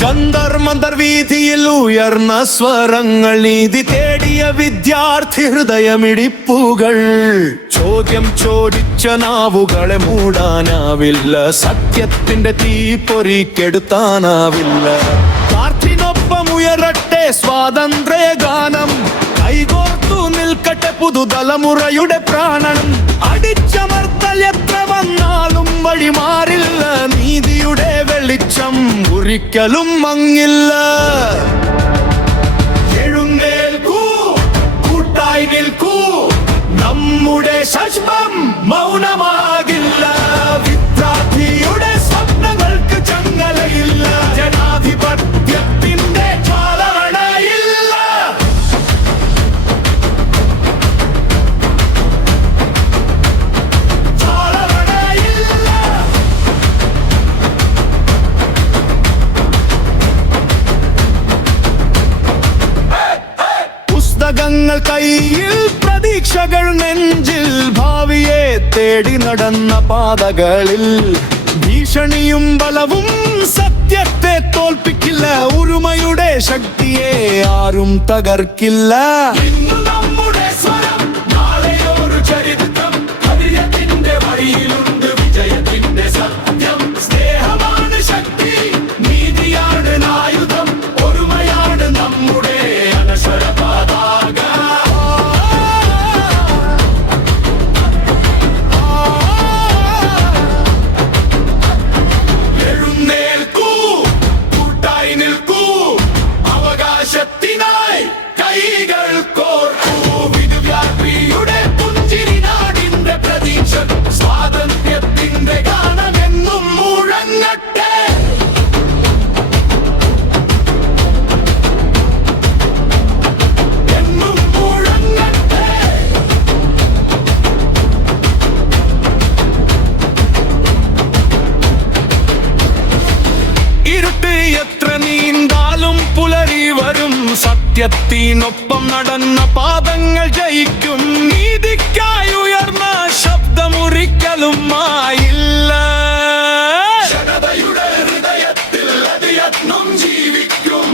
ജന്തർ മന്ദർ വീതിയിൽ ഉയർന്ന സ്വരങ്ങൾ, നീതി തേടിയ വിദ്യാർത്ഥി ഹൃദയമിടിപ്പുകൾ. ചോദ്യം ചോദിച്ച നാവുകളെ മൂടാനാവില്ല, സത്യത്തിന്റെ തീപ്പൊരി കെടുത്താനാവില്ല. കാറ്റിനൊപ്പം ഉയരട്ടെ സ്വാതന്ത്ര്യ ഗാനം, കൈകോർത്തു നിൽക്കട്ടെ പുതുതലമുറയുടെ പ്രാണനം. അടിച്ചമർത്തൽ എത്ര വന്നാലും വഴിമാറില്ല, നീതിയുടെ വെളിച്ചം ഒരിക്കലും മങ്ങില്ല. എഴുന്നേൽക്കൂ, കൂട്ടായി നിൽക്കൂ, നമ്മുടെ ശാശ്വതം മൗനമാകില്ല. വിദ്യാർത്ഥിയുടെ സ്വപ്നങ്ങൾക്ക് ചങ്ങലയില്ല, ജനാധിപത്യത്തിന്റെ ജ്വാലമണയില്ല. പുസ്തകങ്ങൾ കയ്യിൽ, പ്രതീക്ഷകൾ നെഞ്ചിൽ, ഭാവിയെ തേടി നടന്ന പാതകളിൽ ഭീഷണിയും ബലവും സത്യത്തെ തോൽപ്പിക്കില്ല. ഒരുമയുടെ ശക്തിയെ ആരും തകർക്കില്ല. നമ്മുടെ സ്വരം നാളെയൊരു ചരിത്രം, ഹൃദയത്തിന്റെ വഴിയിലുണ്ട് വിജയത്തിന്റെ സത്യം. സ്നേഹമാണ് ശക്തി, നീതിയാണ് ആയുധം, ഒരുമയാണ് നമ്മുടെ അനശ്വര പതാക. എഴുന്നേൽക്കൂ, കൂട്ടായി നിൽക്കൂ, അവകാശത്തിനായി കൈകൾ കോർക്കൂ. വിദ്യാർത്ഥിയുടെ പുഞ്ചിരി നാടിന്റെ പ്രതീക്ഷ, സ്വാതന്ത്ര്യത്തിന്റെ ഗാനമെന്നും മുഴങ്ങട്ടെ. എന്നും മുഴങ്ങട്ടെ. ഇരുട്ട് എത്ര നീണ്ടാലും പുലരി വരും, സത്യത്തിനൊപ്പം നടന്ന പാദങ്ങൾ ജയിക്കും. നീതിക്കായി ഉയർന്ന ശബ്ദമൊരിക്കലും ആയില്ല. ജനതയുടെ ഹൃദയത്തിൽ അത് യത്നം ജീവിക്കും.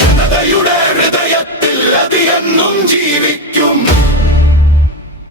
ജനതയുടെ ഹൃദയത്തിൽ അത് എന്നും ജീവിക്കും.